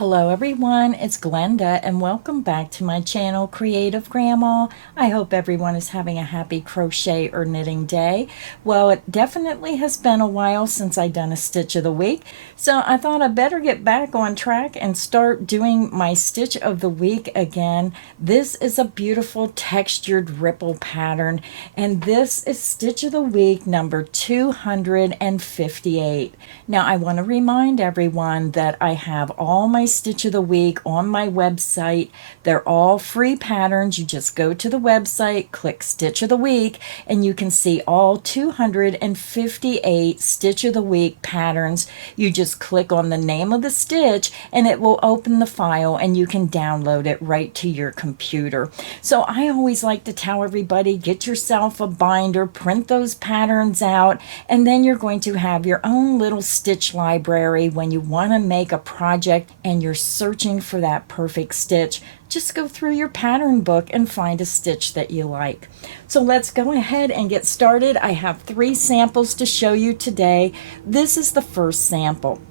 Hello everyone, it's Glenda and welcome back to my channel Creative Grandma. I hope everyone is having a happy crochet or knitting day. Well, it definitely has been a while since I've done a stitch of the week, so I thought I'd better get back on track and start doing my stitch of the week again. This is a beautiful textured ripple pattern, and this is stitch of the week number 258. Now I want to remind everyone that I have all my stitch of the week on my website. They're all free patterns. You just go to the website, click stitch of the week, and you can see all 258 stitch of the week patterns. You just click on the name of the stitch and it will open the file and you can download it right to your computer. So I always like to tell everybody, get yourself a binder, print those patterns out, and then you're going to have your own little stitch library when you want to make a project and you're searching for that perfect stitch. Just go through your pattern book and find a stitch that you like. So let's go ahead and get started. I have 3 samples to show you today. This is the first sample.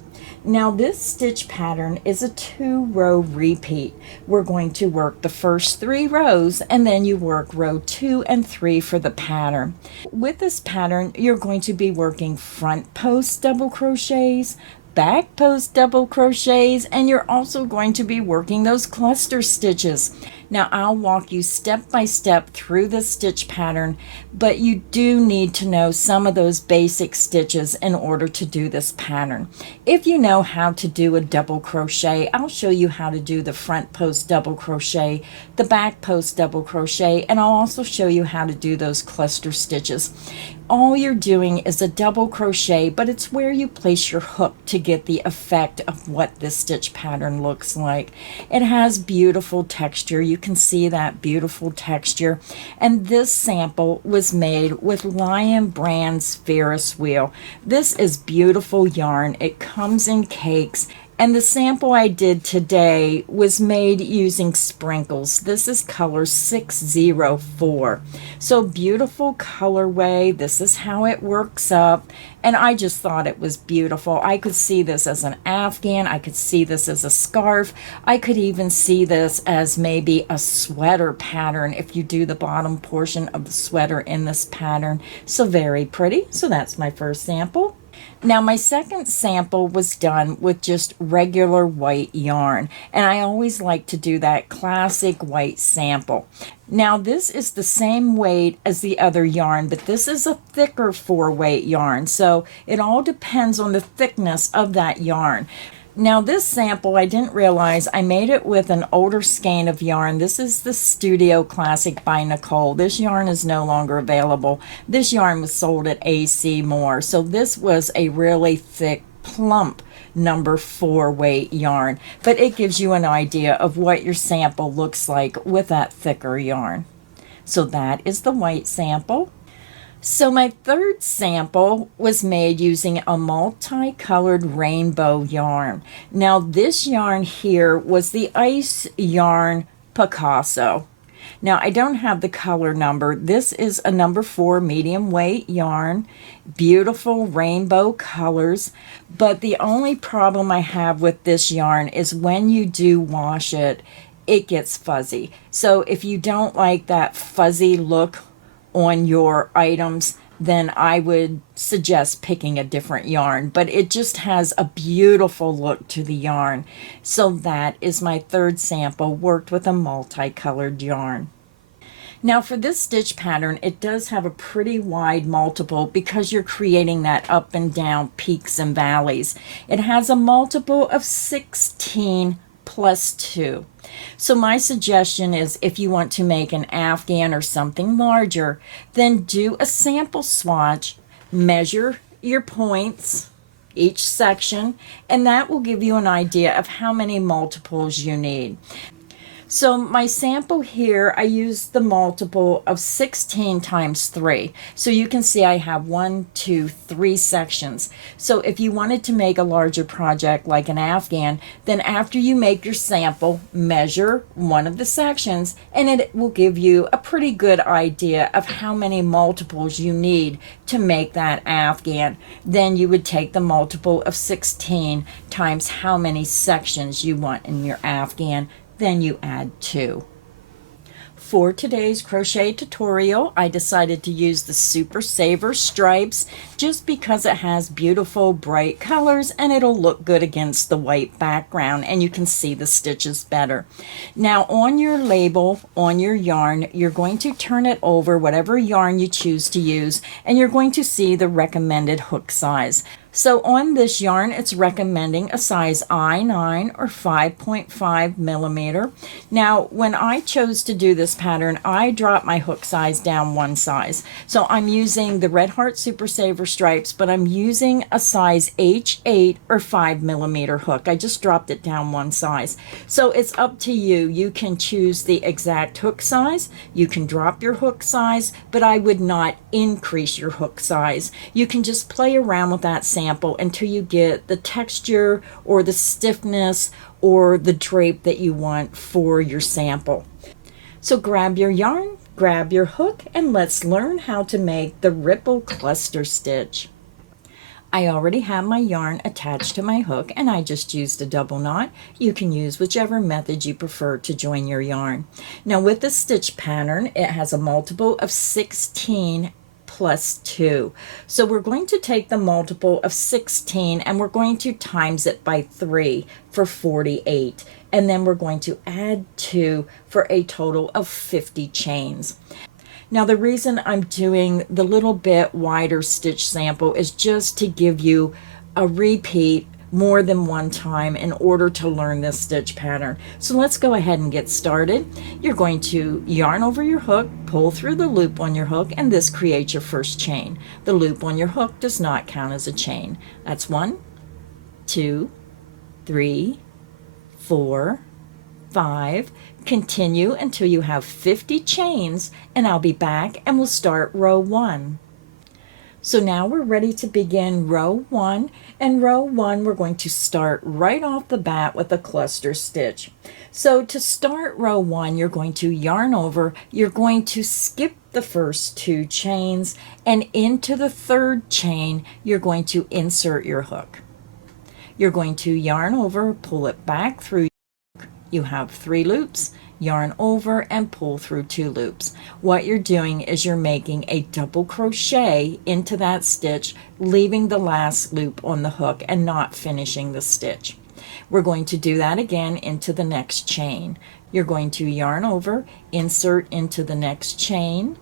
Now this stitch pattern is a 2-row repeat. We're going to work the first 3 rows and then you work row 2 and 3 for the pattern. With this pattern, you're going to be working front post double crochets, back post double crochets, and you're also going to be working those cluster stitches. Now I'll walk you step by step through this stitch pattern, but you do need to know some of those basic stitches in order to do this pattern. If you know how to do a double crochet, I'll show you how to do the front post double crochet, the back post double crochet, and I'll also show you how to do those cluster stitches. All you're doing is a double crochet, but it's where you place your hook to get the effect of what this stitch pattern looks like. It has beautiful texture. You can see that beautiful texture. And this sample was made with Lion Brand's Ferris wheel. This is beautiful yarn. It comes in cakes. And the sample I did today was made using sprinkles. This is color 604. So beautiful colorway. This is how it works up. And I just thought it was beautiful. I could see this as an afghan. I could see this as a scarf. I could even see this as maybe a sweater pattern if you do the bottom portion of the sweater in this pattern. So very pretty. So that's my first sample. Now my second sample was done with just regular white yarn, and I always like to do that classic white sample. Now this is the same weight as the other yarn, but this is a thicker 4-weight yarn, so it all depends on the thickness of that yarn. Now this sample, I didn't realize I made it with an older skein of yarn. This is the Studio Classic by Nicole. This yarn is no longer available. This yarn was sold at AC Moore. So this was a really thick, plump number 4-weight yarn. But it gives you an idea of what your sample looks like with that thicker yarn. So that is the white sample. So my third sample was made using a multicolored rainbow yarn. Now this yarn here was the Ice Yarn Picasso. Now I don't have the color number. This is a number 4 medium weight yarn. Beautiful rainbow colors. But the only problem I have with this yarn is when you do wash it, it gets fuzzy. So if you don't like that fuzzy look on your items, then I would suggest picking a different yarn, but it just has a beautiful look to the yarn. So that is my third sample, worked with a multicolored yarn. Now for this stitch pattern, it does have a pretty wide multiple because you're creating that up and down peaks and valleys. It has a multiple of 16 plus 2. So my suggestion is if you want to make an afghan or something larger, then do a sample swatch, measure your points, each section, and that will give you an idea of how many multiples you need. So my sample here, I used the multiple of 16 times 3. So you can see I have 1, 2, 3 sections. So if you wanted to make a larger project like an Afghan, then after you make your sample, measure one of the sections, and it will give you a pretty good idea of how many multiples you need to make that Afghan. Then you would take the multiple of 16 times how many sections you want in your Afghan. Then you add 2. For today's crochet tutorial, I decided to use the Super Saver stripes just because it has beautiful bright colors and it'll look good against the white background and you can see the stitches better. Now on your label, on your yarn, you're going to turn it over, whatever yarn you choose to use, and you're going to see the recommended hook size. So on this yarn, it's recommending a size I9 or 5.5 millimeter. Now, when I chose to do this pattern, I dropped my hook size down one size. So I'm using the Red Heart Super Saver stripes, but I'm using a size H8 or 5 millimeter hook. I just dropped it down one size. So it's up to you. You can choose the exact hook size. You can drop your hook size, but I would not increase your hook size. You can just play around with that sample until you get the texture or the stiffness or the drape that you want for your sample. So grab your yarn, grab your hook, and let's learn how to make the ripple cluster stitch. I already have my yarn attached to my hook and I just used a double knot. You can use whichever method you prefer to join your yarn. Now with the stitch pattern, it has a multiple of 16 plus 2. So we're going to take the multiple of 16 and we're going to times it by 3 for 48. And then we're going to add 2 for a total of 50 chains. Now the reason I'm doing the little bit wider stitch sample is just to give you a repeat more than one time in order to learn this stitch pattern. So let's go ahead and get started. You're going to yarn over your hook, pull through the loop on your hook, and this creates your first chain. The loop on your hook does not count as a chain. That's 1, 2, 3, 4, 5. Continue until you have 50 chains, and I'll be back and we'll start row 1. So now we're ready to begin row 1, and row 1 we're going to start right off the bat with a cluster stitch. So to start row 1, you're going to yarn over, you're going to skip the first 2 chains, and into the 3rd chain you're going to insert your hook. You're going to yarn over, pull it back through. You have 3 loops, yarn over and pull through 2 loops. What you're doing is you're making a double crochet into that stitch, leaving the last loop on the hook and not finishing the stitch. We're going to do that again into the next chain. You're going to yarn over, insert into the next chain,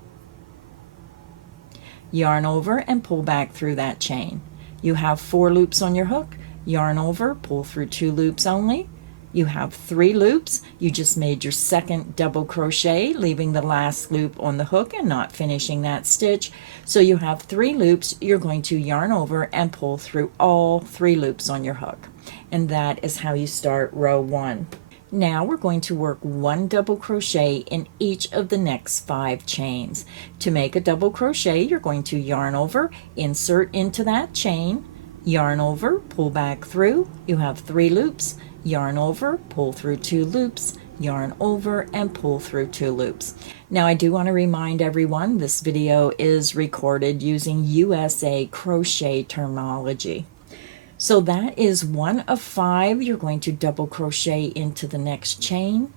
yarn over and pull back through that chain. You have 4 loops on your hook, yarn over, pull through 2 loops only. You have 3 loops. You just made your second double crochet, leaving the last loop on the hook and not finishing that stitch. So you have 3 loops. You're going to yarn over and pull through all 3 loops on your hook. And that is how you start row 1. Now we're going to work 1 double crochet in each of the next 5 chains. To make a double crochet, you're going to yarn over, insert into that chain, yarn over, pull back through. You have 3 loops. Yarn over, pull through 2 loops, yarn over and pull through 2 loops. Now I do want to remind everyone this video is recorded using USA crochet terminology. So that is 1 of 5. You're going to double crochet into the next chain.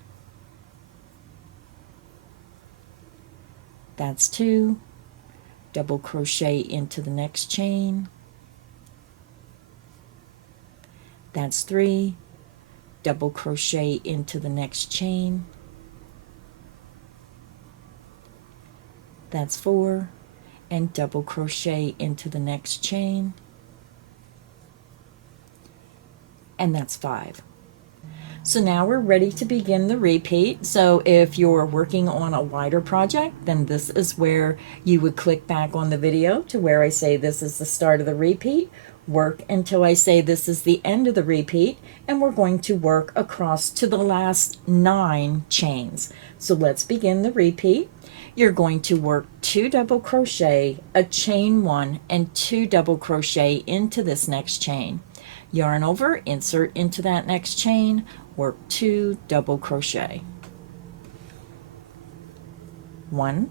That's 2. Double crochet into the next chain. That's 3. Double crochet into the next chain. That's 4, and double crochet into the next chain, and that's 5. So now we're ready to begin the repeat. So if you're working on a wider project, then this is where you would click back on the video to where I say this is the start of the repeat. Work until I say this is the end of the repeat, and we're going to work across to the last 9 chains. So let's begin the repeat. You're going to work 2 double crochet, a chain 1, and 2 double crochet into this next chain. Yarn over, insert into that next chain, work 2 double crochet. 1,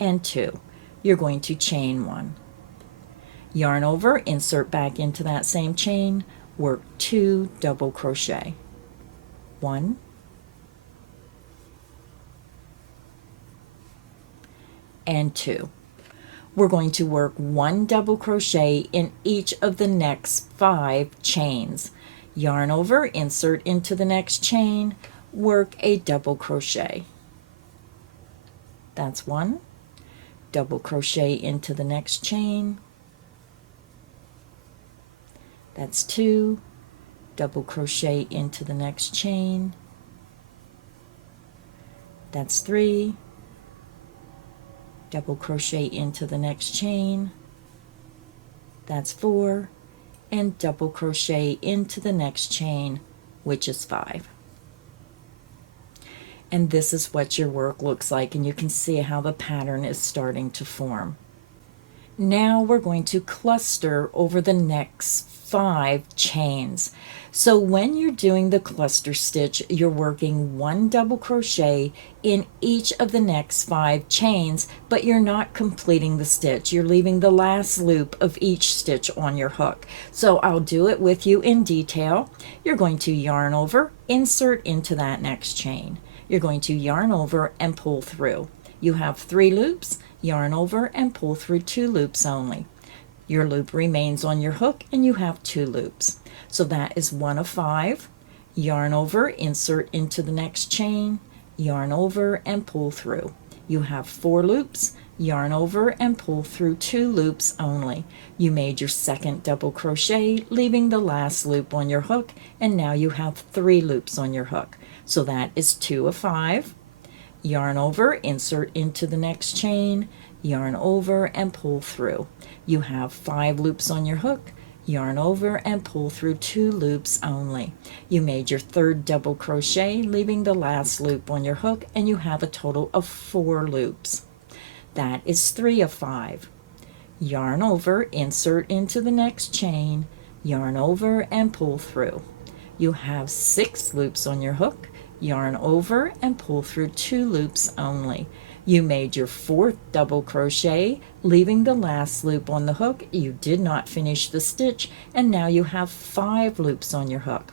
and 2. You're going to chain 1. Yarn over, insert back into that same chain, work 2 double crochet. 1, and 2. We're going to work 1 double crochet in each of the next 5 chains. Yarn over, insert into the next chain, work a double crochet. That's 1. Double crochet into the next chain. That's 2. Double crochet into the next chain. That's 3. Double crochet into the next chain. That's 4. And double crochet into the next chain, which is 5. And this is what your work looks like, and you can see how the pattern is starting to form. Now we're going to cluster over the next 5 chains. So when you're doing the cluster stitch, you're working 1 double crochet in each of the next 5 chains, but you're not completing the stitch. You're leaving the last loop of each stitch on your hook. So I'll do it with you in detail. You're going to yarn over, insert into that next chain. You're going to yarn over and pull through. You have 3 loops, yarn over and pull through 2 loops only. Your loop remains on your hook and you have 2 loops. So that is 1 of 5. Yarn over, insert into the next chain, yarn over and pull through. You have 4 loops, yarn over and pull through 2 loops only. You made your second double crochet, leaving the last loop on your hook, and now you have 3 loops on your hook. So that is 2 of 5. Yarn over, insert into the next chain, yarn over and pull through. You have 5 loops on your hook, yarn over and pull through 2 loops only. You made your third double crochet, leaving the last loop on your hook, and you have a total of 4 loops. That is 3 of 5. Yarn over, insert into the next chain, yarn over and pull through. You have 6 loops on your hook, yarn over and pull through 2 loops only. You made your 4th double crochet, leaving the last loop on the hook. You did not finish the stitch, and now you have 5 loops on your hook.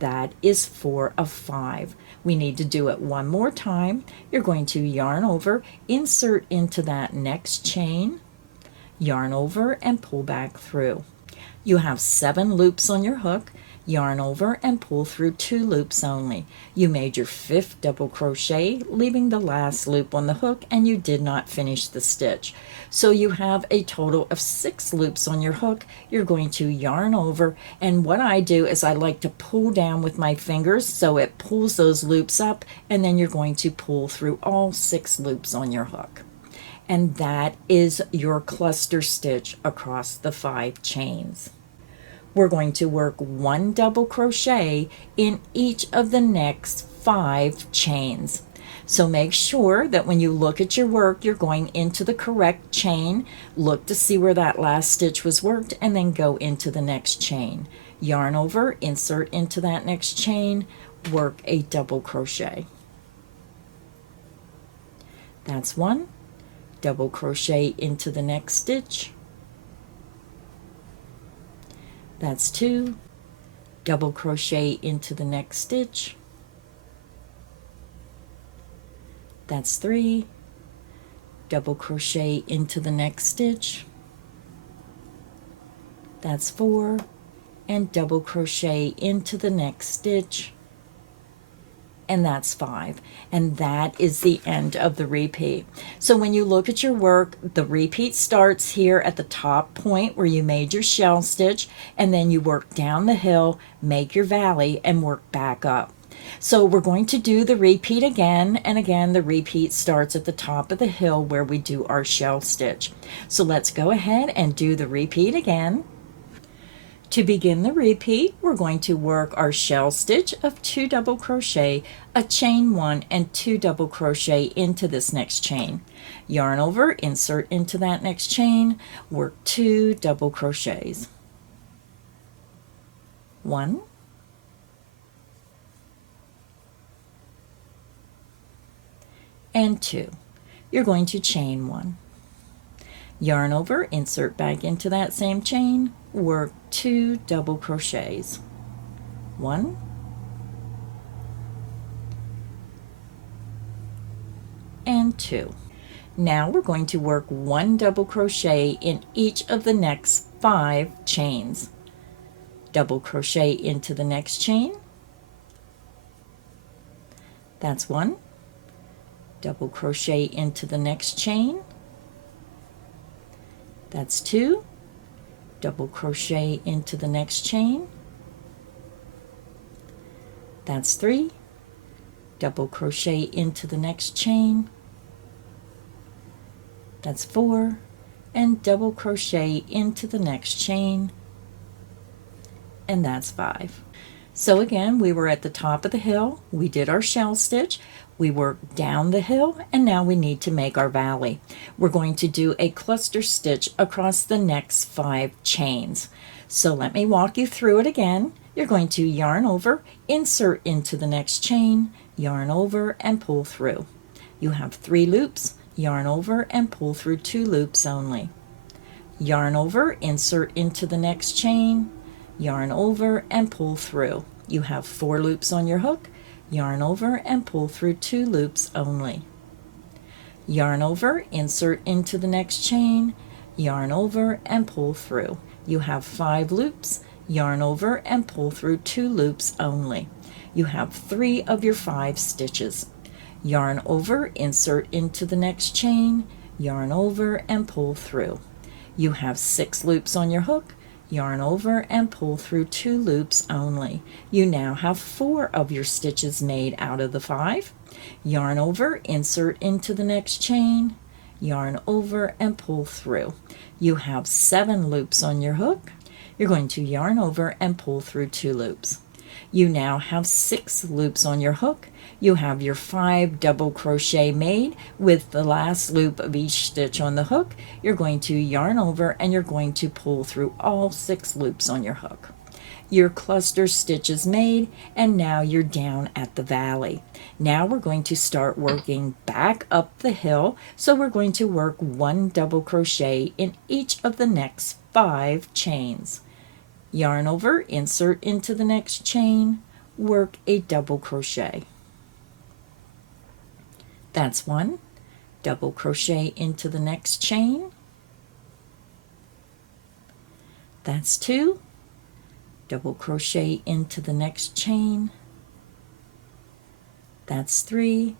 That is 4 of 5. We need to do it one more time. You're going to yarn over, insert into that next chain, yarn over and pull back through. You have 7 loops on your hook, yarn over and pull through 2 loops only. You made your 5th double crochet, leaving the last loop on the hook, and you did not finish the stitch. So you have a total of 6 loops on your hook. You're going to yarn over, and what I do is I like to pull down with my fingers so it pulls those loops up, and then you're going to pull through all 6 loops on your hook. And that is your cluster stitch across the 5 chains. We're going to work 1 double crochet in each of the next 5 chains. So make sure that when you look at your work, you're going into the correct chain. Look to see where that last stitch was worked, and then go into the next chain. Yarn over, insert into that next chain, work a double crochet. That's 1. Double crochet into the next stitch. That's 2. Double crochet into the next stitch. That's 3. Double crochet into the next stitch. That's 4. And double crochet into the next stitch. And that's 5. And that is the end of the repeat. So when you look at your work, the repeat starts here at the top point where you made your shell stitch, and then you work down the hill, make your valley, and work back up. So we're going to do the repeat again, and again the repeat starts at the top of the hill where we do our shell stitch. So let's go ahead and do the repeat again. To begin the repeat, we're going to work our shell stitch of 2 double crochet, a chain 1 and 2 double crochet into this next chain. Yarn over, insert into that next chain, work 2 double crochets. 1, and 2. You're going to chain 1. Yarn over, insert back into that same chain, work 2 double crochets. 1, and 2. Now we're going to work 1 double crochet in each of the next 5 chains. Double crochet into the next chain. That's 1. Double crochet into the next chain. That's 2. Double crochet into the next chain. That's 3. Double crochet into the next chain. That's 4. And double crochet into the next chain. And that's 5. So again, we were at the top of the hill, we did our shell stitch, we worked down the hill, and now we need to make our valley. We're going to do a cluster stitch across the next 5 chains. So let me walk you through it again. You're going to yarn over, insert into the next chain, yarn over, and pull through. You have 3 loops, yarn over, and pull through 2 loops only. Yarn over, insert into the next chain, yarn over, and pull through. You have 4 loops on your hook, yarn over, and pull through 2 loops only. Yarn over, insert into the next chain, yarn over, and pull through. You have 5 loops, yarn over, and pull through 2 loops only. You have 3 of your 5 stitches. Yarn over, insert into the next chain, yarn over, and pull through. You have 6 loops on your hook, yarn over, and pull through 2 loops only. You now have 4 of your stitches made out of the 5. Yarn over, insert into the next chain, yarn over, and pull through. You have 7 loops on your hook. You're going to yarn over and pull through 2 loops. You now have 6 loops on your hook. You have your 5 double crochet made with the last loop of each stitch on the hook. You're going to yarn over and you're going to pull through all 6 loops on your hook. Your cluster stitch is made, and now you're down at the valley. Now we're going to start working back up the hill, so we're going to work 1 double crochet in each of the next 5 chains. Yarn over, insert into the next chain, work a double crochet. That's 1. Double crochet into the next chain. That's 2. Double crochet into the next chain. That's 3.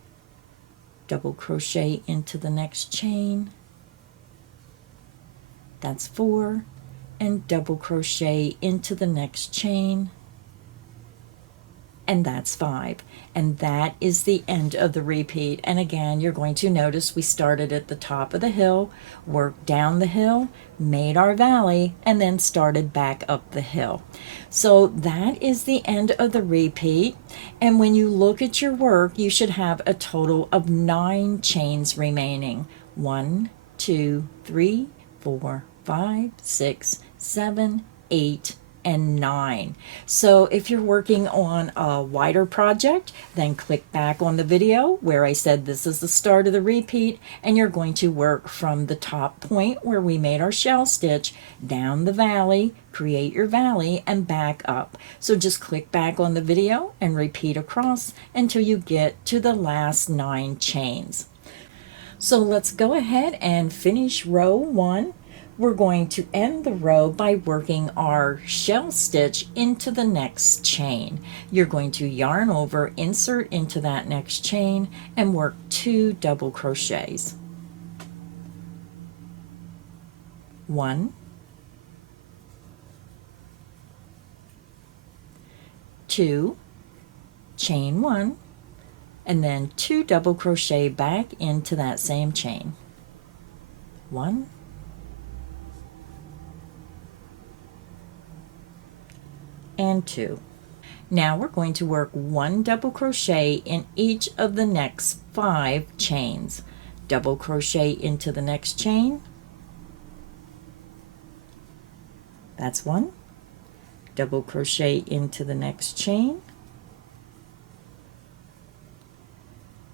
Double crochet into the next chain. That's 4. And double crochet into the next chain. And that's 5. And that is the end of the repeat. And again, you're going to notice we started at the top of the hill, worked down the hill, made our valley, and then started back up the hill. So that is the end of the repeat. And when you look at your work, you should have a total of 9 chains remaining. 1, 2, 3, 4, 5, 6, 7, 8, and 9. So if you're working on a wider project, then click back on the video where I said this is the start of the repeat, and you're going to work from the top point where we made our shell stitch down the valley, create your valley, and back up. So just click back on the video and repeat across until you get to the last 9 chains. So let's go ahead and finish row 1. We're going to end the row by working our shell stitch into the next chain. You're going to yarn over, insert into that next chain, and work 2 double crochets. 1, 2, chain 1, and then 2 double crochet back into that same chain. 1, and 2. Now we're going to work 1 double crochet in each of the next 5 chains. Double crochet into the next chain. That's 1. Double crochet into the next chain.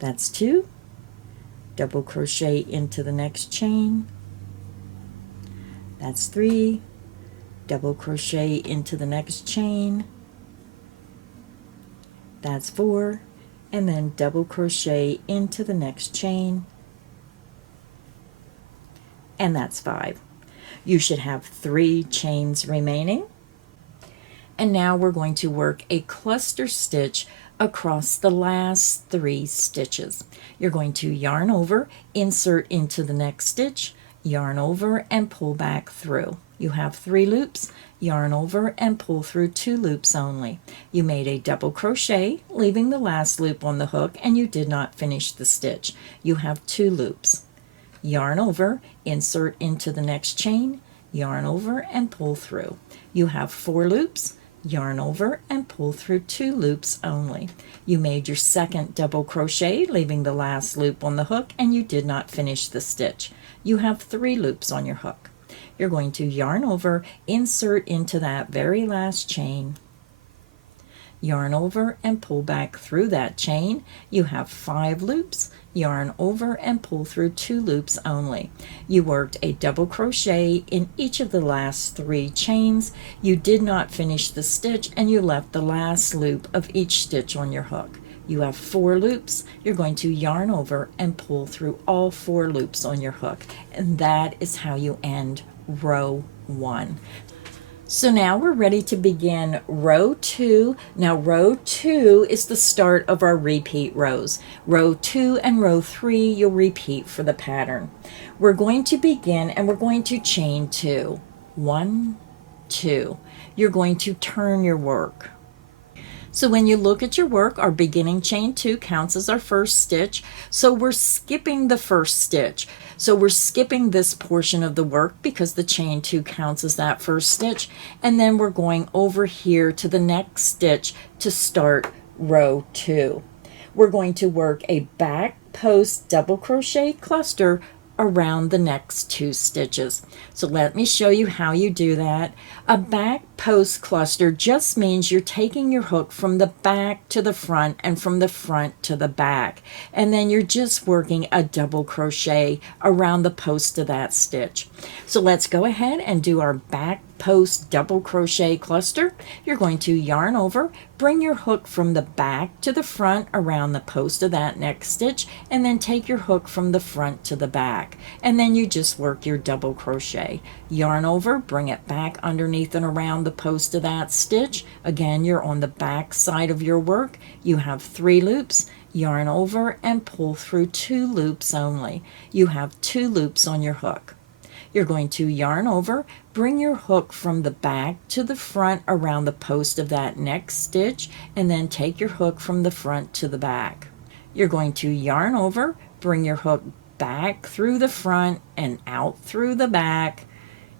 That's 2. Double crochet into the next chain. That's 3. Double crochet into the next chain. That's 4. And then double crochet into the next chain. And that's 5. You should have 3 chains remaining. And now we're going to work a cluster stitch across the last 3 stitches. You're going to yarn over, insert into the next stitch, yarn over, and pull back through. You have 3 loops, yarn over, and pull through 2 loops only. You made a double crochet, leaving the last loop on the hook, and you did not finish the stitch. You have 2 loops. Yarn over, insert into the next chain, yarn over, and pull through. You have 4 loops, yarn over, and pull through 2 loops only. You made your second double crochet, leaving the last loop on the hook, and you did not finish the stitch. You have 3 loops on your hook. You're going to yarn over, insert into that very last chain, yarn over, and pull back through that chain. You have 5 loops, yarn over, and pull through 2 loops only. You worked a double crochet in each of the last 3 chains. You did not finish the stitch, and you left the last loop of each stitch on your hook. You have 4 loops. You're going to yarn over and pull through all 4 loops on your hook, and that is how you end row 1. So now we're ready to begin row 2. Now row 2 is the start of our repeat rows. Row 2 and row 3 you'll repeat for the pattern. We're going to begin and we're going to chain 2. 1, 2. You're going to turn your work. So when you look at your work, our beginning chain 2 counts as our first stitch. So we're skipping the first stitch. So we're skipping this portion of the work because the chain 2 counts as that first stitch. And then we're going over here to the next stitch to start row 2. We're going to work a back post double crochet cluster around the next 2 stitches. So let me show you how you do that. A back post cluster just means you're taking your hook from the back to the front and from the front to the back, and then you're just working a double crochet around the post of that stitch. So let's go ahead and do our back post double crochet cluster. You're going to yarn over, bring your hook from the back to the front around the post of that next stitch, and then take your hook from the front to the back, and then you just work your double crochet. Yarn over, bring it back underneath and around the post of that stitch. Again, you're on the back side of your work. You have 3 loops. Yarn over and pull through 2 loops only. You have 2 loops on your hook. You're going to yarn over, bring your hook from the back to the front around the post of that next stitch, and then take your hook from the front to the back. You're going to yarn over, bring your hook back through the front and out through the back,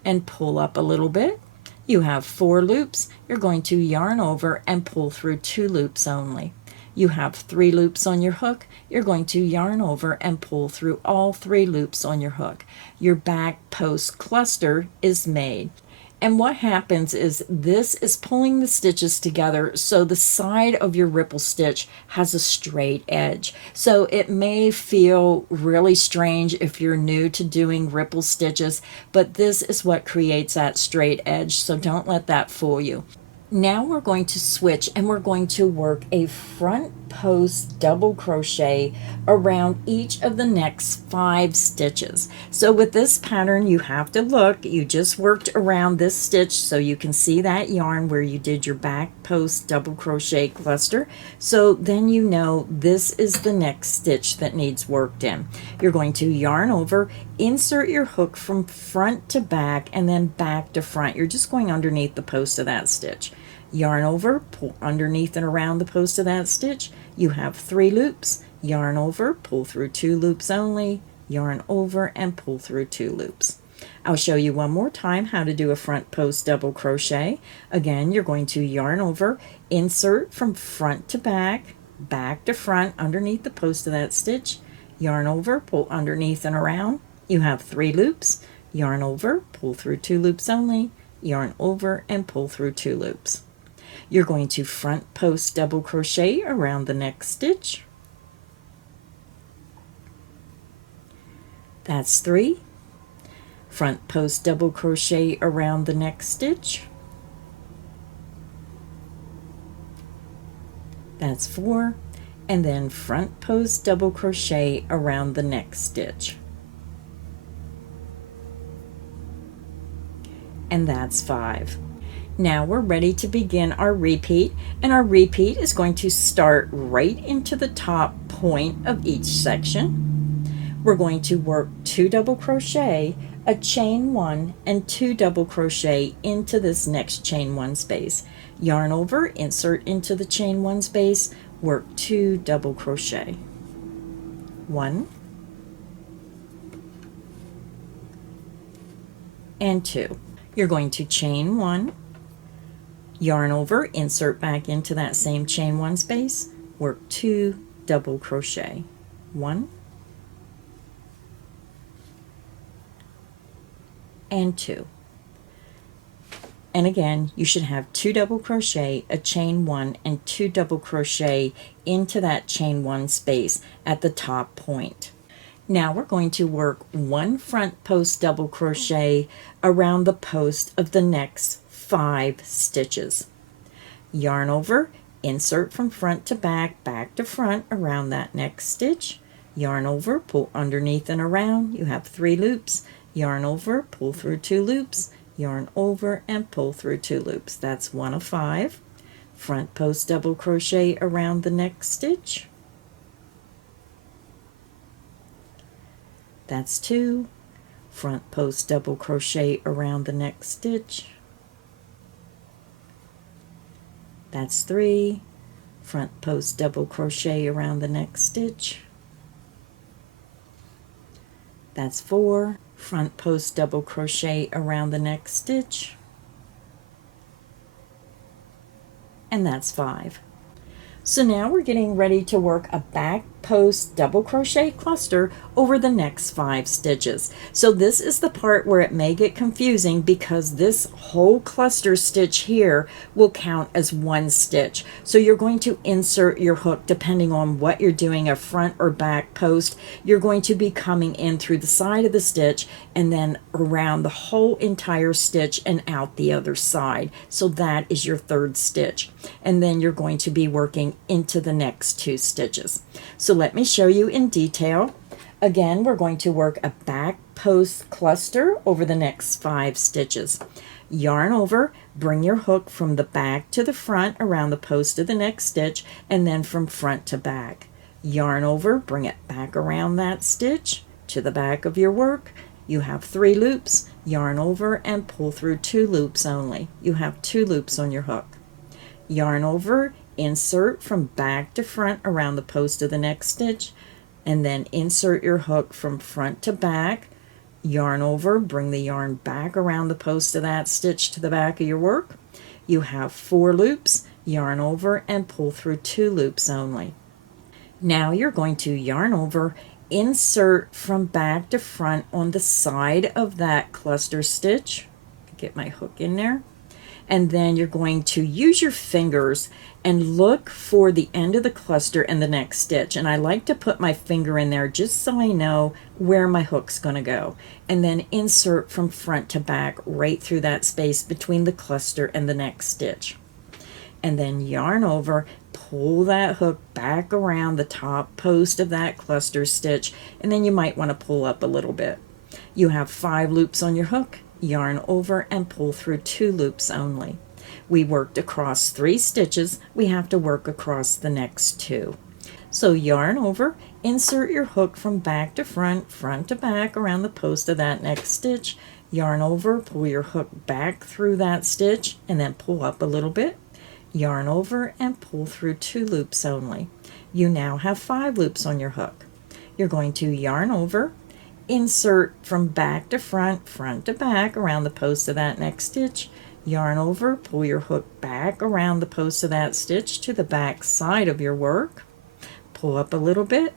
and pull up a little bit. You have 4 loops. You're going to yarn over and pull through 2 loops only. You have 3 loops on your hook. You're going to yarn over and pull through all 3 loops on your hook. Your back post cluster is made. And what happens is this is pulling the stitches together so the side of your ripple stitch has a straight edge. So it may feel really strange if you're new to doing ripple stitches, but this is what creates that straight edge, so don't let that fool you. Now we're going to switch and we're going to work a front post double crochet around each of the next 5 stitches. So with this pattern you have to look, you just worked around this stitch so you can see that yarn where you did your back post double crochet cluster. So then you know this is the next stitch that needs worked in. You're going to yarn over, insert your hook from front to back and then back to front. You're just going underneath the post of that stitch. yarn over, pull underneath and around the post of that stitch. You have 3 loops, yarn over, pull through 2 loops only, yarn over and pull through 2 loops. I'll show you one more time how to do a front post double crochet. Again, you're going to yarn over, insert from front to back, back to front underneath the post of that stitch, yarn over, pull underneath and around. You have 3 loops, yarn over, pull through 2 loops only, yarn over and pull through 2 loops. You're going to front post double crochet around the next stitch. That's 3. Front post double crochet around the next stitch. That's 4. And then front post double crochet around the next stitch. And that's 5. Now we're ready to begin our repeat, and our repeat is going to start right into the top point of each section. We're going to work 2 double crochet, a chain 1, and 2 double crochet into this next chain 1 space. Yarn over, insert into the chain 1 space, work 2 double crochet. 1 and 2. You're going to chain 1, yarn over, insert back into that same chain 1 space, work 2 double crochet. 1 and 2. And again, you should have 2 double crochet, a chain 1, and 2 double crochet into that chain 1 space at the top point. Now we're going to work 1 front post double crochet around the post of the next 5 stitches. Yarn over, insert from front to back, back to front around that next stitch. Yarn over, pull underneath and around. You have 3 loops. Yarn over, pull through 2 loops. Yarn over and pull through 2 loops. That's 1 of 5. Front post double crochet around the next stitch. That's 2. Front post double crochet around the next stitch. That's 3. Front post double crochet around the next stitch. That's 4. Front post double crochet around the next stitch. And that's 5. So now we're getting ready to work a back post double crochet cluster over the next 5 stitches. So this is the part where it may get confusing because this whole cluster stitch here will count as 1 stitch. So you're going to insert your hook depending on what you're doing, a front or back post. You're going to be coming in through the side of the stitch and then around the whole entire stitch and out the other side. So that is your 3rd stitch. And then you're going to be working into the next 2 stitches. So let me show you in detail. Again, we're going to work a back post cluster over the next 5 stitches. Yarn over, bring your hook from the back to the front around the post of the next stitch, and then from front to back. Yarn over, bring it back around that stitch to the back of your work. You have 3 loops. Yarn over and pull through 2 loops only. You have 2 loops on your hook. Yarn over, insert from back to front around the post of the next stitch, and then insert your hook from front to back. Yarn over, bring the yarn back around the post of that stitch to the back of your work. You have 4 loops. Yarn over and pull through 2 loops only. Now you're going to yarn over, insert from back to front on the side of that cluster stitch. Get my hook in there. And then you're going to use your fingers and look for the end of the cluster and the next stitch. And I like to put my finger in there just so I know where my hook's going to go. And then insert from front to back right through that space between the cluster and the next stitch. And then yarn over, pull that hook back around the top post of that cluster stitch, and then you might want to pull up a little bit. You have 5 loops on your hook. Yarn over and pull through 2 loops only. We worked across 3 stitches. We have to work across the next 2. So yarn over, insert your hook from back to front, front to back around the post of that next stitch. Yarn over, pull your hook back through that stitch, and then pull up a little bit. yarn over and pull through 2 loops only. You now have 5 loops on your hook. You're going to yarn over, insert from back to front, front to back around the post of that next stitch, yarn over, pull your hook back around the post of that stitch to the back side of your work, pull up a little bit,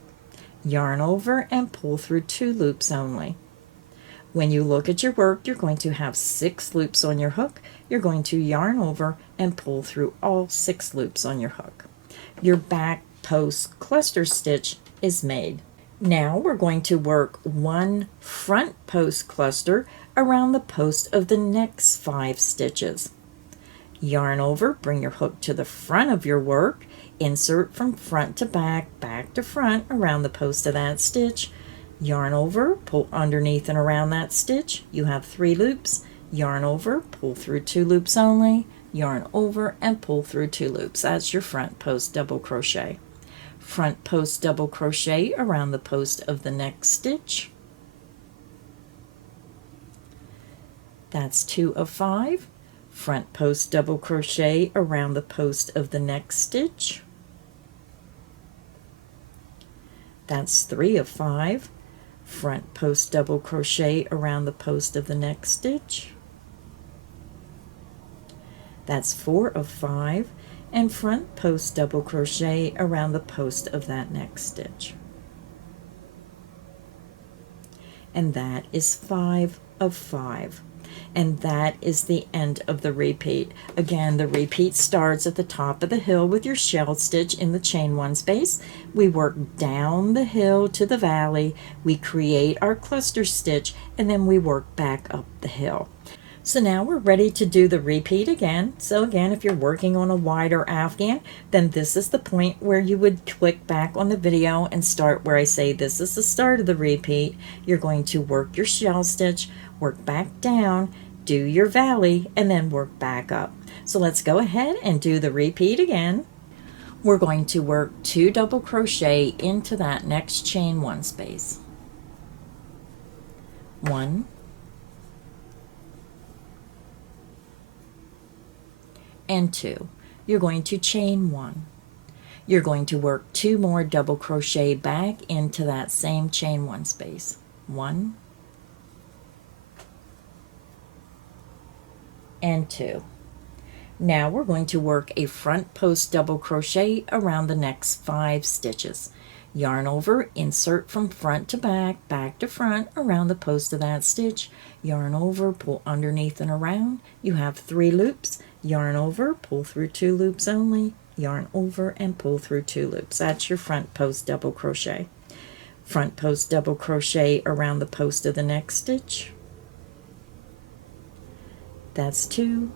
yarn over and pull through 2 loops only. When you look at your work, you're going to have 6 loops on your hook. You're going to yarn over and pull through all 6 loops on your hook. Your back post cluster stitch is made. Now we're going to work 1 front post cluster around the post of the next 5 stitches. Yarn over, bring your hook to the front of your work, insert from front to back, back to front around the post of that stitch, yarn over, pull underneath and around that stitch. You have 3 loops, yarn over, pull through 2 loops only, yarn over and pull through 2 loops. That's your front post double crochet. Front post double crochet around the post of the next stitch. That's 2 of 5. Front post double crochet around the post of the next stitch. That's 3 of 5. Front post double crochet around the post of the next stitch. That's 4 of 5, and front post double crochet around the post of that next stitch. And that is 5 of 5. And that is the end of the repeat. Again, the repeat starts at the top of the hill with your shell stitch in the chain 1 space. We work down the hill to the valley, we create our cluster stitch, and then we work back up the hill. So now we're ready to do the repeat again. So again, if you're working on a wider afghan, then this is the point where you would click back on the video and start where I say this is the start of the repeat. You're going to work your shell stitch, work back down, do your valley, and then work back up. So let's go ahead and do the repeat again. We're going to work 2 double crochet into that next chain 1 space. 1, and 2. You're going to chain 1. You're going to work 2 more double crochet back into that same chain 1 space. 1 and 2. Now we're going to work a front post double crochet around the next 5 stitches. Yarn over, insert from front to back, back to front around the post of that stitch. Yarn over, pull underneath and around. You have 3 loops. Yarn over, pull through 2 loops only. Yarn over and pull through 2 loops. That's your front post double crochet. Front post double crochet around the post of the next stitch. That's 2.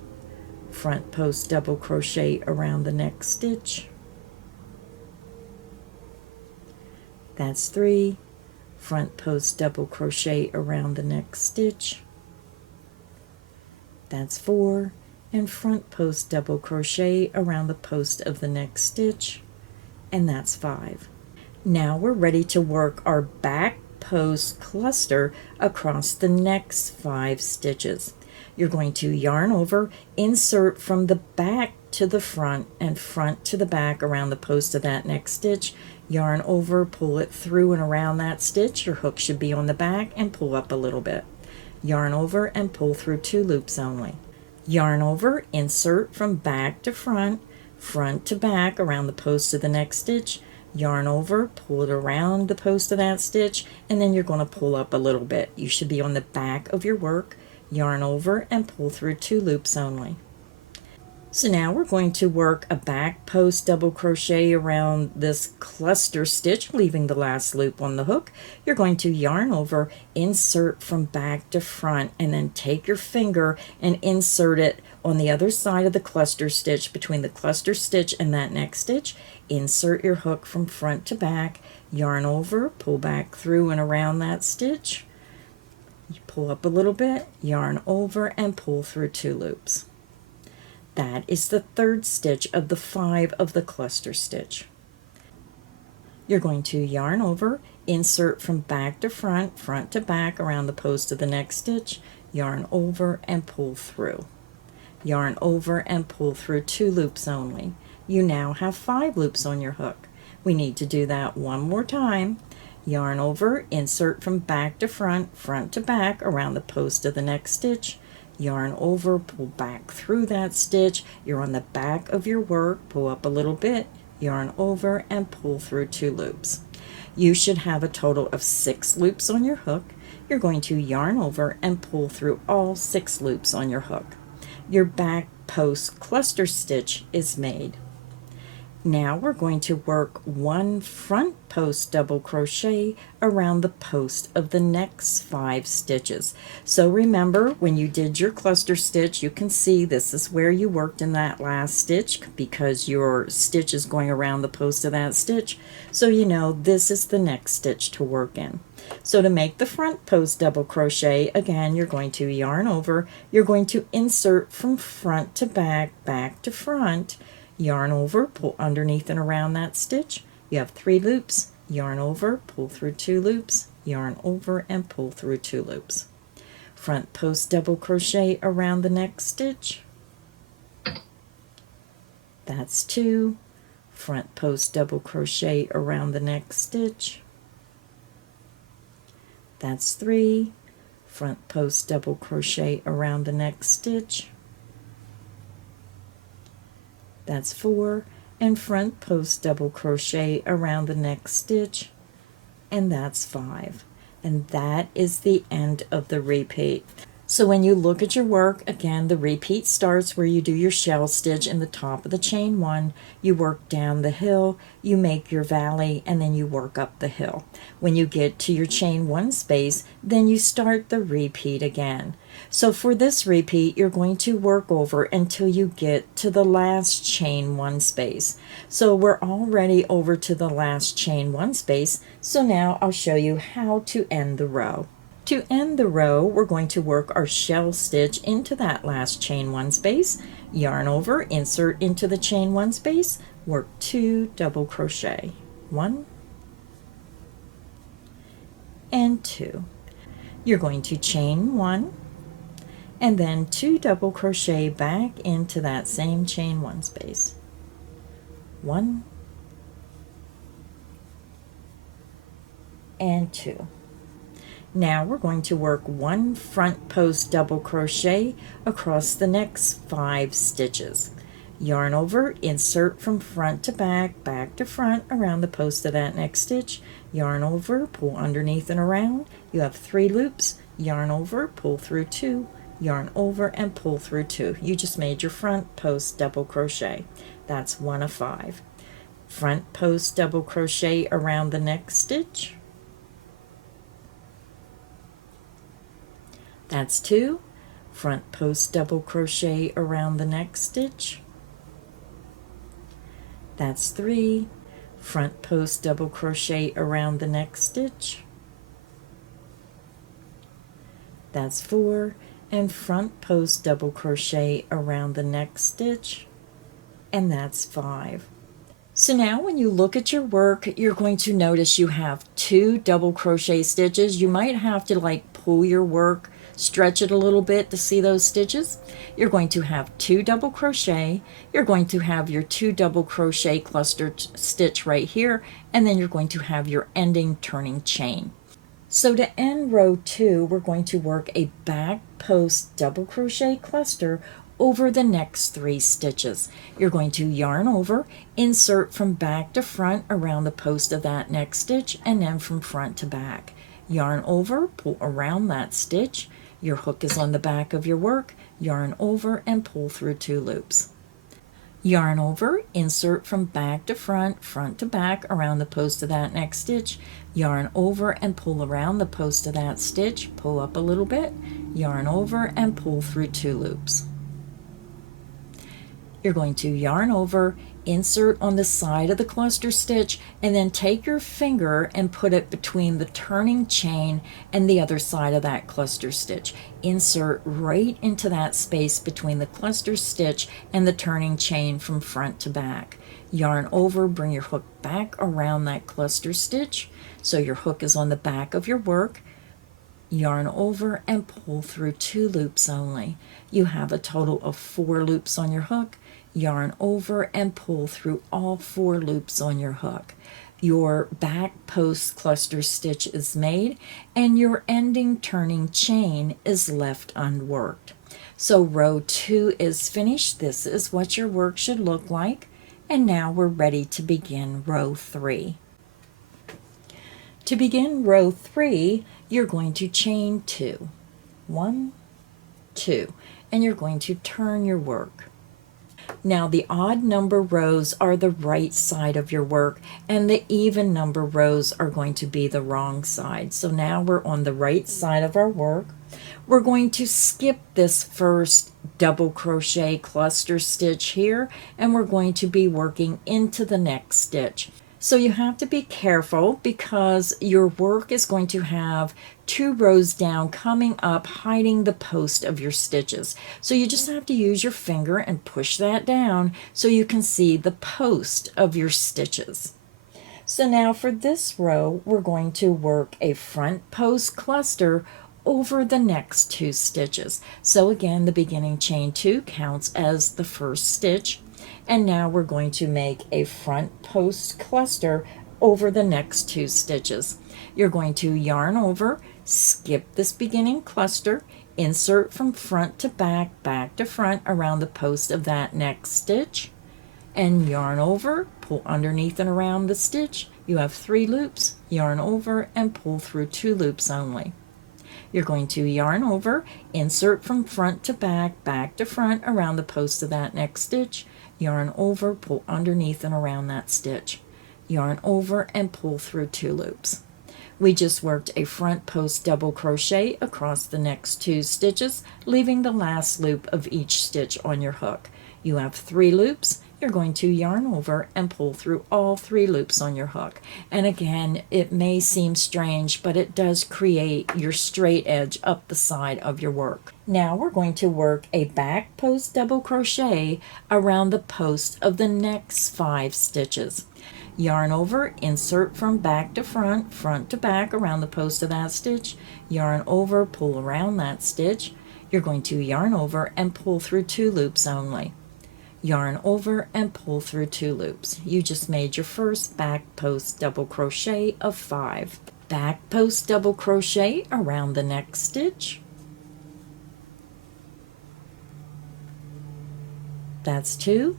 Front post double crochet around the next stitch. That's 3. Front post double crochet around the next stitch. That's 4. And front post double crochet around the post of the next stitch, and that's 5. Now we're ready to work our back post cluster across the next 5 stitches. You're going to yarn over, insert from the back to the front and front to the back around the post of that next stitch, yarn over, pull it through and around that stitch. Your hook should be on the back, and pull up a little bit. Yarn over and pull through 2 loops only. Yarn over, insert from back to front, front to back around the post of the next stitch, yarn over, pull it around the post of that stitch, and then you're going to pull up a little bit. You should be on the back of your work. Yarn over and pull through 2 loops only. So now we're going to work a back post double crochet around this cluster stitch, leaving the last loop on the hook. You're going to yarn over, insert from back to front, and then take your finger and insert it on the other side of the cluster stitch, between the cluster stitch and that next stitch. Insert your hook from front to back, yarn over, pull back through and around that stitch. You pull up a little bit, yarn over, and pull through 2 loops. That is the 3rd stitch of the 5 of the cluster stitch. You're going to yarn over, insert from back to front, front to back around the post of the next stitch, yarn over and pull through. yarn over and pull through 2 loops only. You now have 5 loops on your hook. We need to do that one more time. Yarn over, insert from back to front, front to back around the post of the next stitch. Yarn over, pull back through that stitch. You're on the back of your work, pull up a little bit, yarn over and pull through 2 loops. You should have a total of 6 loops on your hook. You're going to yarn over and pull through all 6 loops on your hook. Your back post cluster stitch is made. Now we're going to work 1 front post double crochet around the post of the next 5 stitches. So remember, when you did your cluster stitch, you can see this is where you worked in that last stitch because your stitch is going around the post of that stitch. So you know this is the next stitch to work in. So to make the front post double crochet, again, you're going to yarn over, you're going to insert from front to back, back to front, yarn over, pull underneath and around that stitch. You have 3 loops, yarn over, pull through 2 loops, yarn over and pull through 2 loops. Front post double crochet around the next stitch. That's 2. Front post double crochet around the next stitch. That's 3. Front post double crochet around the next stitch. That's 4, and front post double crochet around the next stitch, and that's 5. And that is the end of the repeat. So when you look at your work, again, the repeat starts where you do your shell stitch in the top of the chain 1, you work down the hill, you make your valley, and then you work up the hill. When you get to your chain 1 space, then you start the repeat again. So for this repeat, you're going to work over until you get to the last chain 1 space. So we're already over to the last chain 1 space, so now I'll show you how to end the row. To end the row, we're going to work our shell stitch into that last chain 1 space, yarn over, insert into the chain 1 space, work 2 double crochet, 1 and 2. You're going to chain 1 and then 2 double crochet back into that same chain 1 space, 1 and 2. Now we're going to work 1 front post double crochet across the next 5 stitches. Yarn over, insert from front to back, back to front around the post of that next stitch, yarn over, pull underneath and around. You have 3 loops, yarn over, pull through 2, yarn over and pull through 2. You just made your front post double crochet. That's 1 of 5. Front post double crochet around the next stitch. That's 2. Front post double crochet around the next stitch. That's 3. Front post double crochet around the next stitch. That's 4. And front post double crochet around the next stitch, and that's 5. So now when you look at your work, you're going to notice you have 2 double crochet stitches. You might have to like pull your work, stretch it a little bit to see those stitches. You're going to have 2 double crochet, you're going to have your 2 double crochet cluster stitch right here, and then you're going to have your ending turning chain. So to end row 2, we're going to work a back post double crochet cluster over the next 3 stitches. You're going to yarn over, insert from back to front around the post of that next stitch, and then from front to back. Yarn over, pull around that stitch. Your hook is on the back of your work. Yarn over and pull through 2 loops. Yarn over, insert from back to front, front to back around the post of that next stitch, yarn over and pull around the post of that stitch, pull up a little bit, yarn over and pull through 2 loops. You're going to yarn over, insert on the side of the cluster stitch, and then take your finger and put it between the turning chain and the other side of that cluster stitch. Insert right into that space between the cluster stitch and the turning chain from front to back. Yarn over, bring your hook back around that cluster stitch so your hook is on the back of your work. Yarn over and pull through 2 loops only. You have a total of 4 loops on your hook. Yarn over and pull through all 4 loops on your hook. Your back post cluster stitch is made and your ending turning chain is left unworked. So row 2 is finished. This is what your work should look like. And now we're ready to begin row 3. To begin row 3, you're going to chain 2. 1, 2, and you're going to turn your work. Now the odd number rows are the right side of your work and the even number rows are going to be the wrong side. So now we're on the right side of our work. We're going to skip this first double crochet cluster stitch here and we're going to be working into the next stitch. So you have to be careful because your work is going to have 2 rows down coming up hiding the post of your stitches. So you just have to use your finger and push that down so you can see the post of your stitches. So now for this row we're going to work a front post cluster over the next 2 stitches. So again, the beginning chain 2 counts as the first stitch. And now we're going to make a front post cluster over the next 2 stitches. You're going to yarn over, skip this beginning cluster, insert from front to back, back to front around the post of that next stitch, and yarn over, pull underneath and around the stitch. You have 3 loops, yarn over and pull through 2 loops only. You're going to yarn over, insert from front to back, back to front around the post of that next stitch, yarn over, pull underneath and around that stitch, yarn over and pull through 2 loops. We just worked a front post double crochet across the next 2 stitches, leaving the last loop of each stitch on your hook. You have 3 loops. You're going to yarn over and pull through all 3 loops on your hook. And again, it may seem strange, but it does create your straight edge up the side of your work. Now we're going to work a back post double crochet around the post of the next 5 stitches. Yarn over, insert from back to front, front to back around the post of that stitch, yarn over, pull around that stitch. You're going to yarn over and pull through 2 loops only. Yarn over and pull through 2 loops. You just made your first back post double crochet of 5. Back post double crochet around the next stitch. That's 2.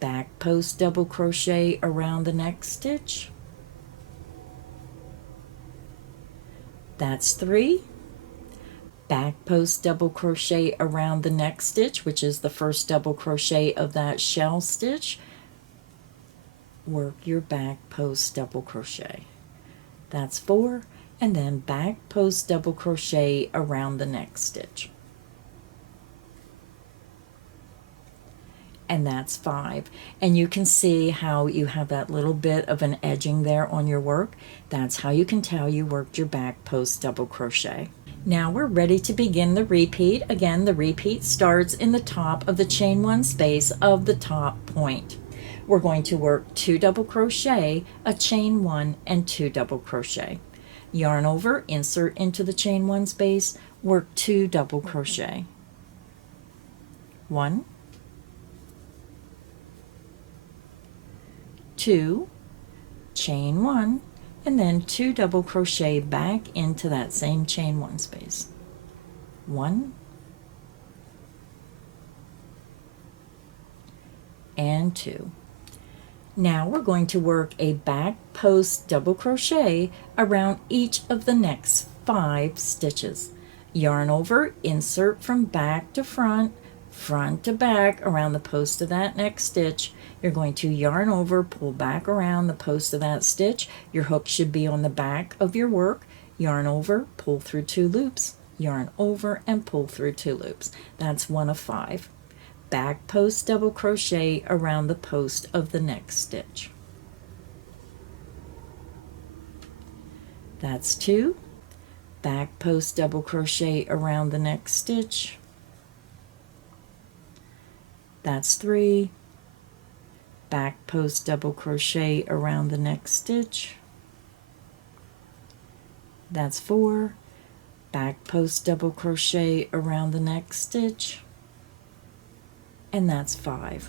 Back post double crochet around the next stitch. That's 3. Back post double crochet around the next stitch, which is the first double crochet of that shell stitch. Work your back post double crochet. That's 4, and then back post double crochet around the next stitch. And that's 5. And you can see how you have that little bit of an edging there on your work. That's how you can tell you worked your back post double crochet. Now we're ready to begin the repeat. Again, the repeat starts in the top of the chain 1 space of the top point. We're going to work 2 double crochet, a chain 1, and 2 double crochet. Yarn over, insert into the chain 1 space, work 2 double crochet. 1, 2, chain 1, and then 2 double crochet back into that same chain 1 space. 1 and 2. Now we're going to work a back post double crochet around each of the next 5 stitches. Yarn over, insert from back to front, front to back around the post of that next stitch. You're going to yarn over, pull back around the post of that stitch. Your hook should be on the back of your work. Yarn over, pull through 2 loops, yarn over and pull through 2 loops. That's 1 of 5. Back post double crochet around the post of the next stitch. That's 2. Back post double crochet around the next stitch. That's 3. Back post double crochet around the next stitch. That's 4. back post double crochet around the next stitch, and that's 5.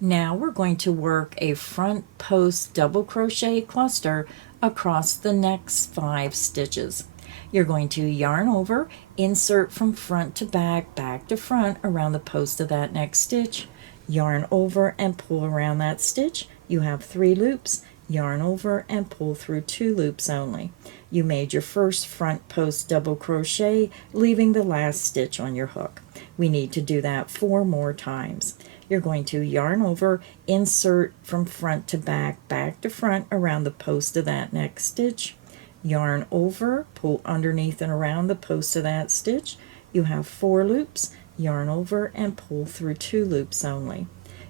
Now we're going to work a front post double crochet cluster across the next 5 stitches. You're going to yarn over, insert from front to back, back to front around the post of that next stitch, yarn over and pull around that stitch. You have 3 loops, yarn over and pull through 2 loops only. You made your first front post double crochet, leaving the last stitch on your hook. We need to do that 4 more times. You're going to yarn over, insert from front to back, back to front around the post of that next stitch, yarn over, pull underneath and around the post of that stitch. You have 4 loops, yarn over and pull through 2 loops only.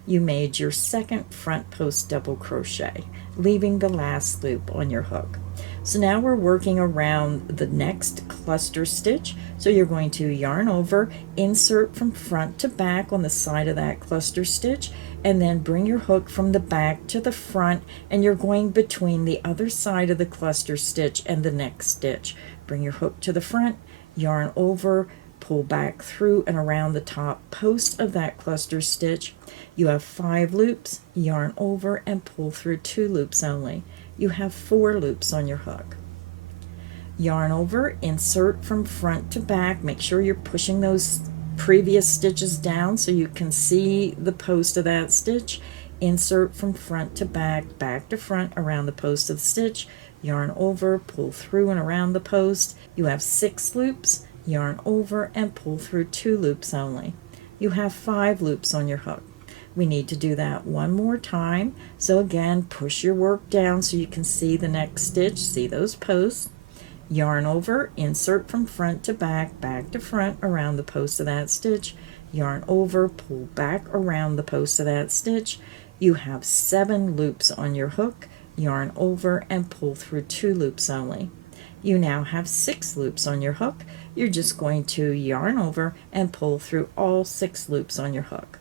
You made your second front post double crochet, leaving the last loop on your hook. So now we're working around the next cluster stitch. So you're going to yarn over, insert from front to back on the side of that cluster stitch, and then bring your hook from the back to the front, and you're going between the other side of the cluster stitch and the next stitch. Bring your hook to the front, yarn over, pull back through and around the top post of that cluster stitch. You have 5 loops, yarn over and pull through 2 loops only. You have 4 loops on your hook. Yarn over, insert from front to back. Make sure you're pushing those previous stitches down so you can see the post of that stitch. Insert from front to back, back to front around the post of the stitch. Yarn over, pull through and around the post. You have 6 loops, yarn over and pull through 2 loops only. You have 5 loops on your hook. We need to do that 1 more time. So again, push your work down so you can see the next stitch, see those posts. Yarn over, insert from front to back, back to front around the post of that stitch. Yarn over, pull back around the post of that stitch. You have 7 loops on your hook. Yarn over and pull through 2 loops only. You now have 6 loops on your hook. You're just going to yarn over and pull through all 6 loops on your hook.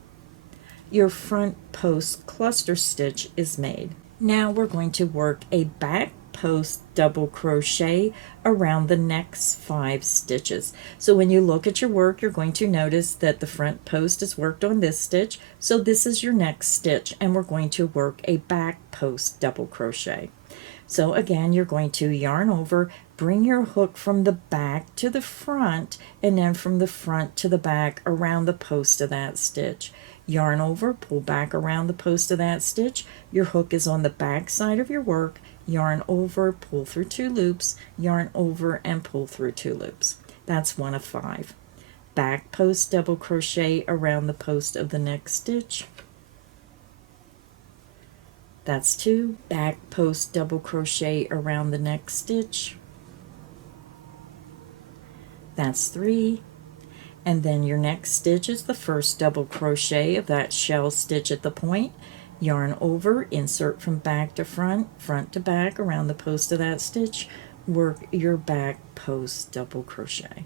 Your front post cluster stitch is made. Now we're going to work a back post double crochet around the next 5 stitches. So when you look at your work, you're going to notice that the front post is worked on this stitch. So this is your next stitch, and we're going to work a back post double crochet. So again, you're going to yarn over, bring your hook from the back to the front, and then from the front to the back around the post of that stitch. Yarn over, pull back around the post of that stitch. Your hook is on the back side of your work. Yarn over, pull through 2 loops, yarn over and pull through 2 loops. That's 1 of 5. Back post double crochet around the post of the next stitch. That's 2. Back post double crochet around the next stitch. That's 3. And then your next stitch is the first double crochet of that shell stitch at the point. Yarn over, insert from back to front, front to back around the post of that stitch. Work your back post double crochet.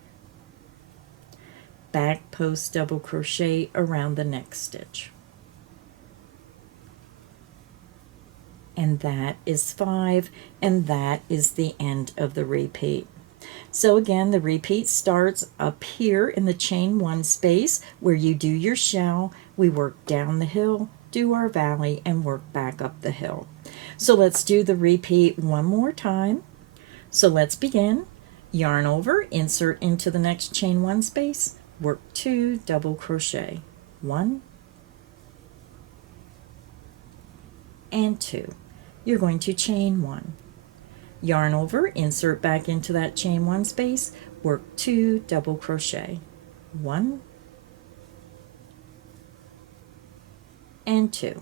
Back post double crochet around the next stitch. And that is 5, and that is the end of the repeat. So again, the repeat starts up here in the chain 1 space where you do your shell. We work down the hill, do our valley, and work back up the hill. So let's do the repeat 1 more time. So let's begin. Yarn over, insert into the next chain 1 space, work 2 double crochet, 1 and 2. You're going to chain 1. Yarn over, insert back into that chain 1 space, work 2 double crochet, 1 and 2.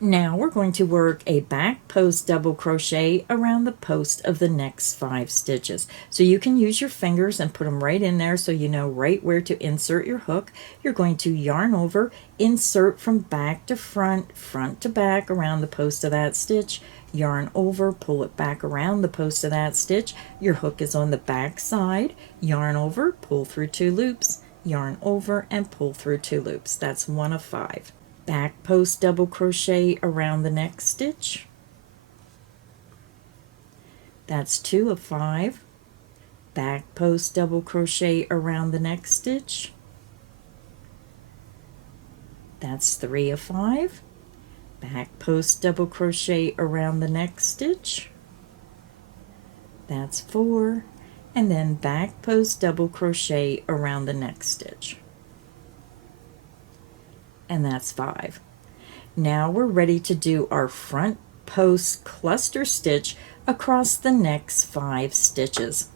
Now we're going to work a back post double crochet around the post of the next 5 stitches. So you can use your fingers and put them right in there so you know right where to insert your hook. You're going to yarn over, insert from back to front, front to back around the post of that stitch, yarn over, pull it back around the post of that stitch. Your hook is on the back side, yarn over, pull through 2 loops, yarn over and pull through 2 loops. That's 1 of 5. Back post double crochet around the next stitch. That's 2 of 5. back post double crochet around the next stitch. That's 3 of 5. Back post double crochet around the next stitch. That's 4. And then back post double crochet around the next stitch. And that's 5. Now we're ready to do our front post cluster stitch across the next 5 stitches.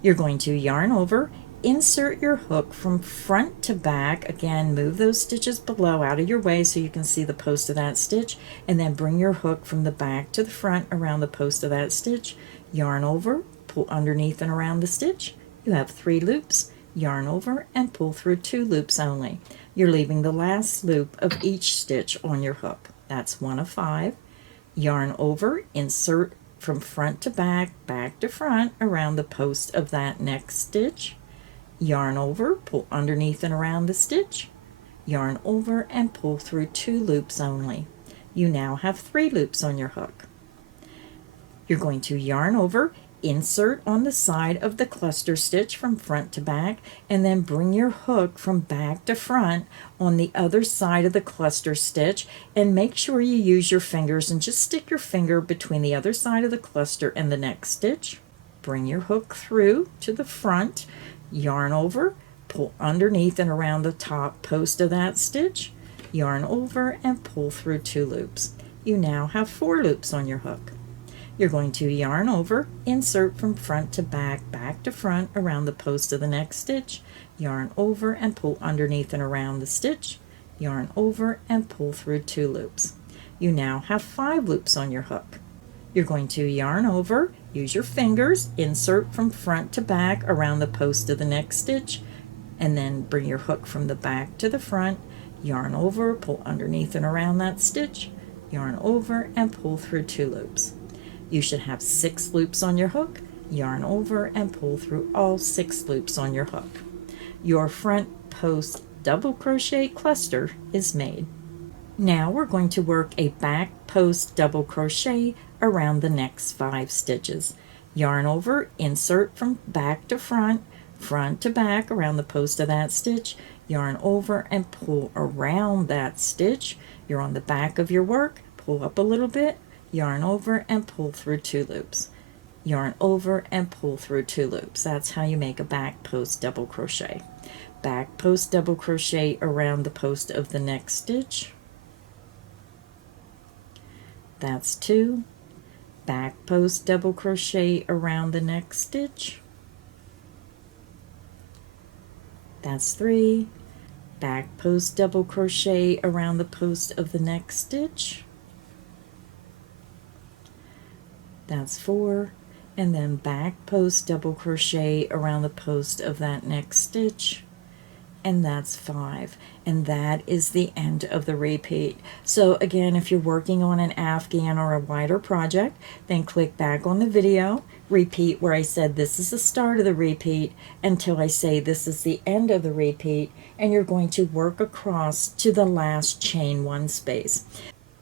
You're going to yarn over, insert your hook from front to back. Again, move those stitches below out of your way so you can see the post of that stitch, and then bring your hook from the back to the front around the post of that stitch. Yarn over, pull underneath and around the stitch. You have 3 loops. Yarn over and pull through 2 loops only. You're leaving the last loop of each stitch on your hook. That's 1 of 5. Yarn over, insert from front to back, back to front around the post of that next stitch. Yarn over, pull underneath and around the stitch. Yarn over and pull through 2 loops only. You now have 3 loops on your hook. You're going to yarn over, insert on the side of the cluster stitch from front to back, and then bring your hook from back to front on the other side of the cluster stitch, and make sure you use your fingers and just stick your finger between the other side of the cluster and the next stitch. Bring your hook through to the front, yarn over, pull underneath and around the top post of that stitch, yarn over and pull through 2 loops. You now have 4 loops on your hook. You're going to yarn over, insert from front to back, back to front around the post of the next stitch, yarn over and pull underneath and around the stitch, yarn over and pull through 2 loops. You now have 5 loops on your hook. You're going to yarn over, use your fingers, insert from front to back around the post of the next stitch, and then bring your hook from the back to the front, yarn over, pull underneath and around that stitch, yarn over and pull through 2 loops. You should have 6 loops on your hook. Yarn over and pull through all 6 loops on your hook. Your front post double crochet cluster is made. Now we're going to work a back post double crochet around the next 5 stitches. Yarn over, insert from back to front, front to back around the post of that stitch, yarn over and pull around that stitch. You're on the back of your work, pull up a little bit, yarn over and pull through 2 loops. Yarn over and pull through 2 loops. That's how you make a back post double crochet. Back post double crochet around the post of the next stitch. That's 2. Back post double crochet around the next stitch. That's 3. Back post double crochet around the post of the next stitch. That's 4, and then back post double crochet around the post of that next stitch, and that's 5, and that is the end of the repeat. So again, if you're working on an Afghan or a wider project, then click back on the video, repeat where I said this is the start of the repeat until I say this is the end of the repeat, and you're going to work across to the last chain 1 space.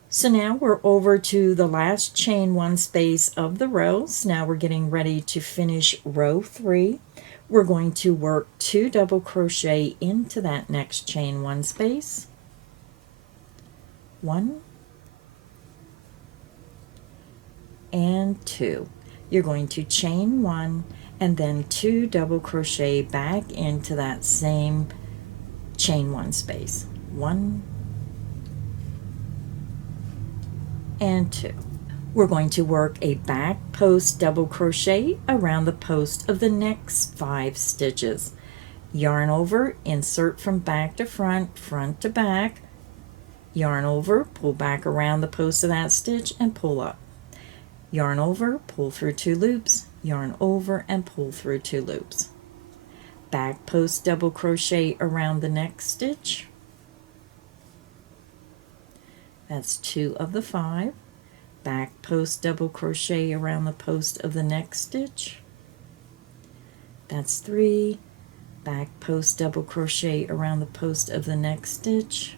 So now we're over to the last chain 1 space of the rows. Now we're getting ready to finish row 3. We're going to work 2 double crochet into that next chain 1 space. 1 and 2. You're going to chain 1 and then 2 double crochet back into that same chain 1 space. 1 and 2. We're going to work a back post double crochet around the post of the next 5 stitches. Yarn over, insert from back to front, front to back, yarn over, pull back around the post of that stitch and pull up. Yarn over, pull through 2 loops, yarn over and pull through 2 loops. Back post double crochet around the next stitch. That's 2 of the 5. Back post double crochet around the post of the next stitch. That's 3. Back post double crochet around the post of the next stitch.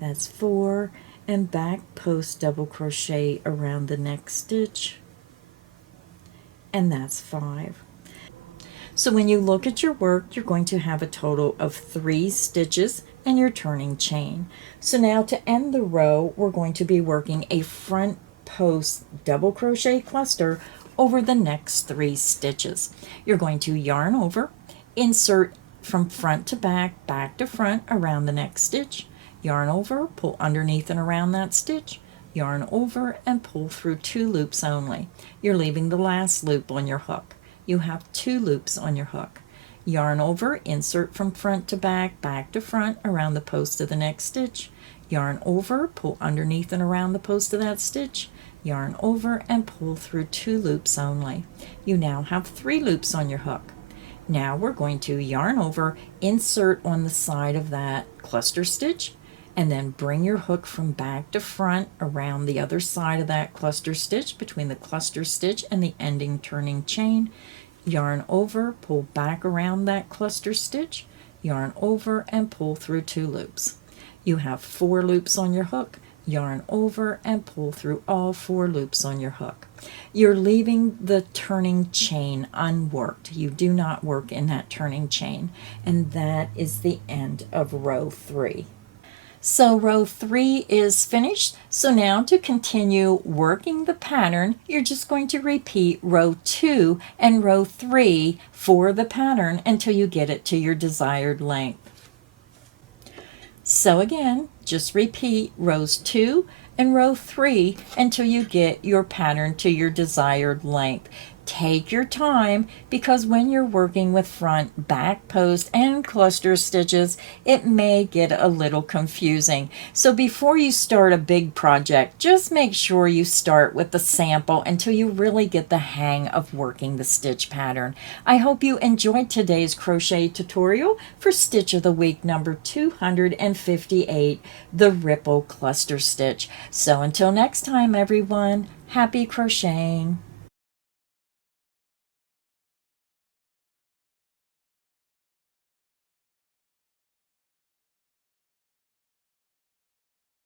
That's 4. And back post double crochet around the next stitch. And that's 5. So when you look at your work, you're going to have a total of 3 stitches and your turning chain. So now to end the row, we're going to be working a front post double crochet cluster over the next 3 stitches. You're going to yarn over, insert from front to back, back to front around the next stitch, yarn over, pull underneath and around that stitch, yarn over and pull through 2 loops only. You're leaving the last loop on your hook. You have 2 loops on your hook. Yarn over, insert from front to back, back to front around the post of the next stitch, yarn over, pull underneath and around the post of that stitch, yarn over and pull through 2 loops only. You now have 3 loops on your hook. Now we're going to yarn over, insert on the side of that cluster stitch, and then bring your hook from back to front around the other side of that cluster stitch between the cluster stitch and the ending turning chain. Yarn over, pull back around that cluster stitch, yarn over and pull through 2 loops. You have 4 loops on your hook. Yarn over and pull through all 4 loops on your hook. You're leaving the turning chain unworked. You do not work in that turning chain, and that is the end of row 3. So row 3 is finished. So now to continue working the pattern, you're just going to repeat row 2 and row 3 for the pattern until you get it to your desired length. So again, just repeat rows 2 and row 3 until you get your pattern to your desired length. Take your time, because when you're working with front, back post, and cluster stitches, it may get a little confusing. So before you start a big project, just make sure you start with the sample until you really get the hang of working the stitch pattern. I hope you enjoyed today's crochet tutorial for Stitch of the Week number 258, the Ripple Cluster Stitch. So until next time, everyone, happy crocheting!